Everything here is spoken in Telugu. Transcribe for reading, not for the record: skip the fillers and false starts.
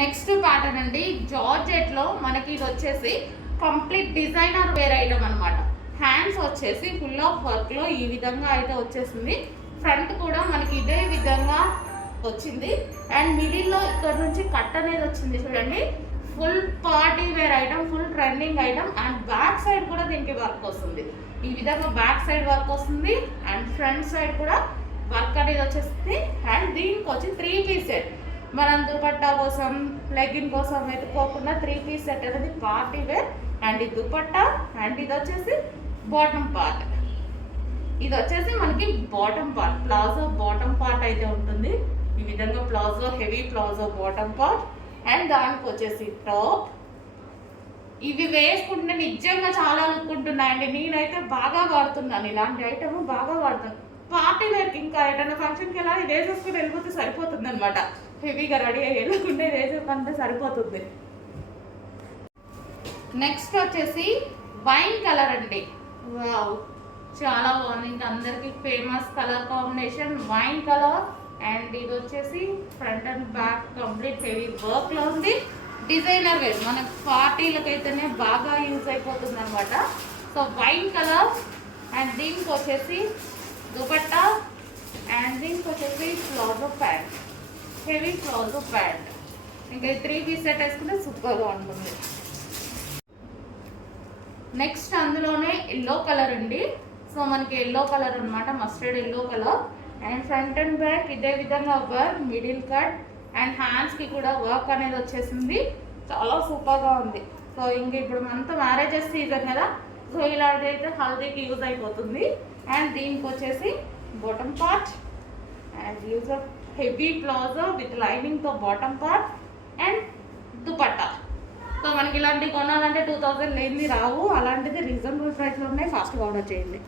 నెక్స్ట్ ప్యాటర్న్ అండి, జార్జెట్లో మనకి ఇది వచ్చేసి కంప్లీట్ డిజైనర్ వేర్ ఐటమ్ అనమాట. హ్యాండ్స్ వచ్చేసి ఫుల్ ఆఫ్ వర్క్లో ఈ విధంగా అయితే వచ్చేసింది. ఫ్రంట్ కూడా మనకి ఇదే విధంగా వచ్చింది. అండ్ మిడిల్లో ఇక్కడ నుంచి కట్ అనేది వచ్చింది చూడండి. Full party wear item, full trending item. And back side కూడా దీనికి వర్క్ వస్తుంది. ఈ విధంగా బ్యాక్ సైడ్ వర్క్ వస్తుంది. అండ్ ఫ్రంట్ సైడ్ కూడా వర్క్ అనేది వచ్చేస్తుంది. అండ్ దీనికి వచ్చి 3 పీస్ సెట్. మనం దుపట్టా కోసం, లెగ్గిన్ కోసం వెతుక్కోకుండా 3 పీస్ సెట్ అనేది పార్టీ వేర్. అండ్ ఇది దుపట్టా, అండ్ ఇది వచ్చేసి బాటమ్ పార్ట్. ఇది వచ్చేసి మనకి bottom part, palazzo bottom part అయితే ఉంటుంది. ఈ విధంగా palazzo, heavy palazzo bottom part. And దానికి వచ్చేసి టాప్. ఇవి వేసుకుంటే నిజంగా చాలా లుక్ ఉంటున్నాయండి. నేనైతే బాగా వాడుతున్నాను, ఇలాంటి ఐటమ్ బాగా వాడుతాను. పార్టీ వేర్కి ఇంకా ఏదైనా ఫంక్షన్కి ఎలా ఇది వేసేసుకుని వెళ్ళిపోతే సరిపోతుంది అనమాట. హెవీగా రెడీ అయ్యి వెళ్ళకుంటే వేసేసుకుంటే సరిపోతుంది. నెక్స్ట్ వచ్చేసి వైన్ కలర్ అండి. వావ్, చాలా బాగుంది. ఇంకా అందరికి famous colour combination wine colour. And ఇది వచ్చేసి front and back complete heavy work లో ఉంది. డిజైనర్ వేర్ మన పార్టీలకు అయితేనే బాగా యూజ్ అయిపోతుంది అనమాట. So wine colour. అండ్ దీనికి వచ్చేసి దుపట్టా. అండ్ దీనికి వచ్చేసి palazzo pant, heavy palazzo pant. ఇంకా 3 పీస్ సెట్ వేసుకుంటే సూపర్గా ఉంటుంది. నెక్స్ట్ అందులోనే ఎల్లో కలర్ అండి. సో మనకి ఎల్లో కలర్ అనమాట, mustard yellow colour. And front and back ఇదే విధంగా వర్క్, మిడిల్ కట్. అండ్ హ్యాండ్స్కి కూడా వర్క్ అనేది వచ్చేసింది. చాలా సూపర్గా ఉంది. సో ఇంక ఇప్పుడు మనతో మ్యారేజెస్ సీజన్ కదా, సో ఇలాంటి అయితే హల్దీకి యూజ్ అయిపోతుంది. అండ్ దీనికి వచ్చేసి bottom part. And use of heavy palazzo with లైనింగ్తో bottom part. And dupatta. So మనకి ఇలాంటివి కొనాలంటే 2000 లేనిది రావు. అలాంటిది రీజనబుల్ ప్రైస్లో ఉన్నాయి. ఫాస్ట్గా ఆర్డర్ చేయండి.